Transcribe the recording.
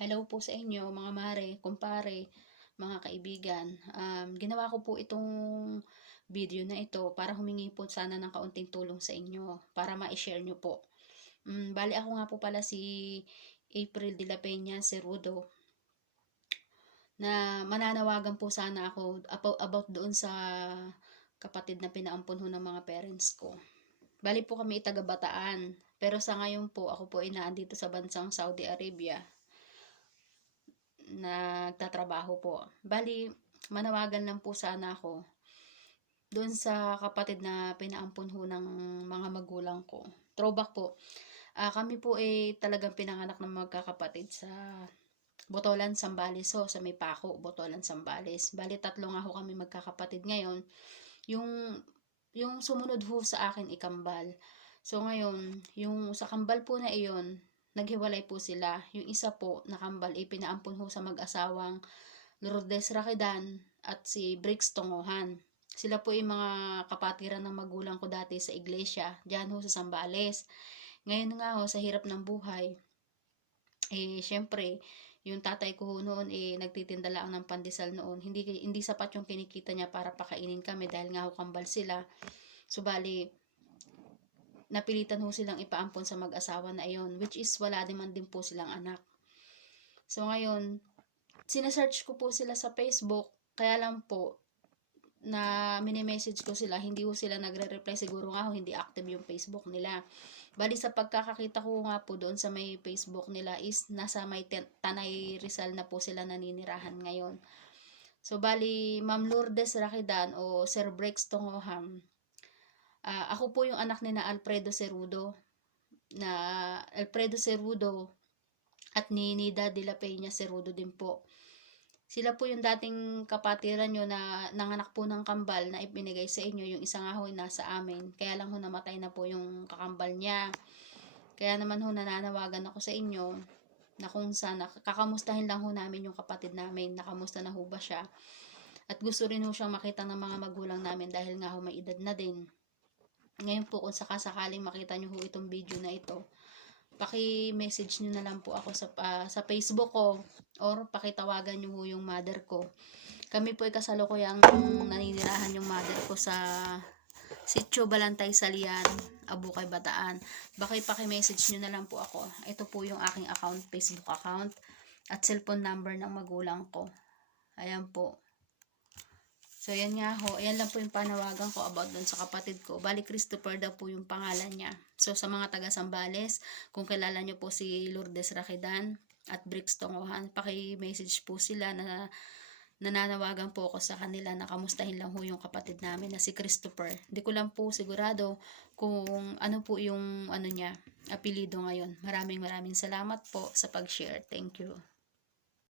Hello po sa inyo mga mare, kumpare, mga kaibigan. Ginawa ko po itong video na ito para humingi po sana ng kaunting tulong sa inyo para ma-share nyo po. Bali ako nga po pala si April de la Peña Cerudo na mananawagan po sana ako about doon sa kapatid na pinaampon ho ng mga parents ko. Bali po kami taga Bataan, pero sa ngayon po ako po ay naandito sa bansang Saudi Arabia. Nagtatrabaho po. Bali, manawagan lang po sana ako doon sa kapatid na pinaampon ho ng mga magulang ko. Throwback po. Kami po ay talagang pinanganak ng magkakapatid sa Botolan, Zambales ho, sa may Paco, Botolan, Zambales. Bali, 3 nga ho kami magkakapatid ngayon. Yung sumunod ho sa akin, ikambal. So ngayon, yung sa kambal po na iyon, naghiwalay po sila. Yung isa po, nakambal, pinaampon ho sa mag-asawang Lourdes Raquidan at si Briggs Tongohan. Sila po yung mga kapatiran ng magulang ko dati sa iglesia, diyan ho sa Zambales. Ngayon nga ho, sa hirap ng buhay, syempre, yung tatay ko noon nagtitinda lang ng pandesal noon. Hindi sapat yung kinikita niya para pakainin kami dahil nga ho kambal sila. So bali, napilitan ho silang ipaampon sa mag-asawa na iyon, which is wala naman din po silang anak. So ngayon, sinesearch ko po sila sa Facebook, kaya lang po na mini-message ko sila, hindi ho sila nagre-reply, siguro nga ho hindi active yung Facebook nila. Bali sa pagkakakita ko nga po doon sa may Facebook nila is nasa may Tanay Rizal na po sila naninirahan ngayon. So bali Ma'am Lourdes Raquidan o Sir Briggs Tongoham, ako po yung anak ni na Alfredo Cerudo at ni Nida de la Peña Cerudo din po. Sila po yung dating kapatiran nyo na nanganak po ng kambal na ipinigay sa inyo. Yung isa nga ho nasa amin. Kaya lang ho namatay na po yung kakambal niya. Kaya naman ho nananawagan ako sa inyo na kung sana kakamustahin lang ho namin yung kapatid namin. Nakamusta na ho ba siya? At gusto rin ho siyang makita ng mga magulang namin dahil nga ho may edad na din. Ngayon po kung sakasakaling makita nyo ho itong video na ito, paki-message nyo na lang po ako sa Facebook ko or pakitawagan nyo ho yung mother ko. Kami po ay kasalukuyang naninirahan yung mother ko sa Sitio Balantay Salian, Abukay, Bataan. Paki-message nyo na lang po ako. Ito po yung aking account, Facebook account at cellphone number ng magulang ko. Ayan po. So, yan nga ho. Ayan lang po yung panawagan ko about dun sa kapatid ko. Bali, Christopher daw po yung pangalan niya. So, sa mga taga Zambales, kung kilala nyo po si Lourdes Raquidan at Briggs Tongohan, paki-message po sila na nananawagan po ako sa kanila na kamustahin lang ho yung kapatid namin na si Christopher. Hindi ko lang po sigurado kung ano po yung niya, apelido ngayon. Maraming salamat po sa pag-share. Thank you.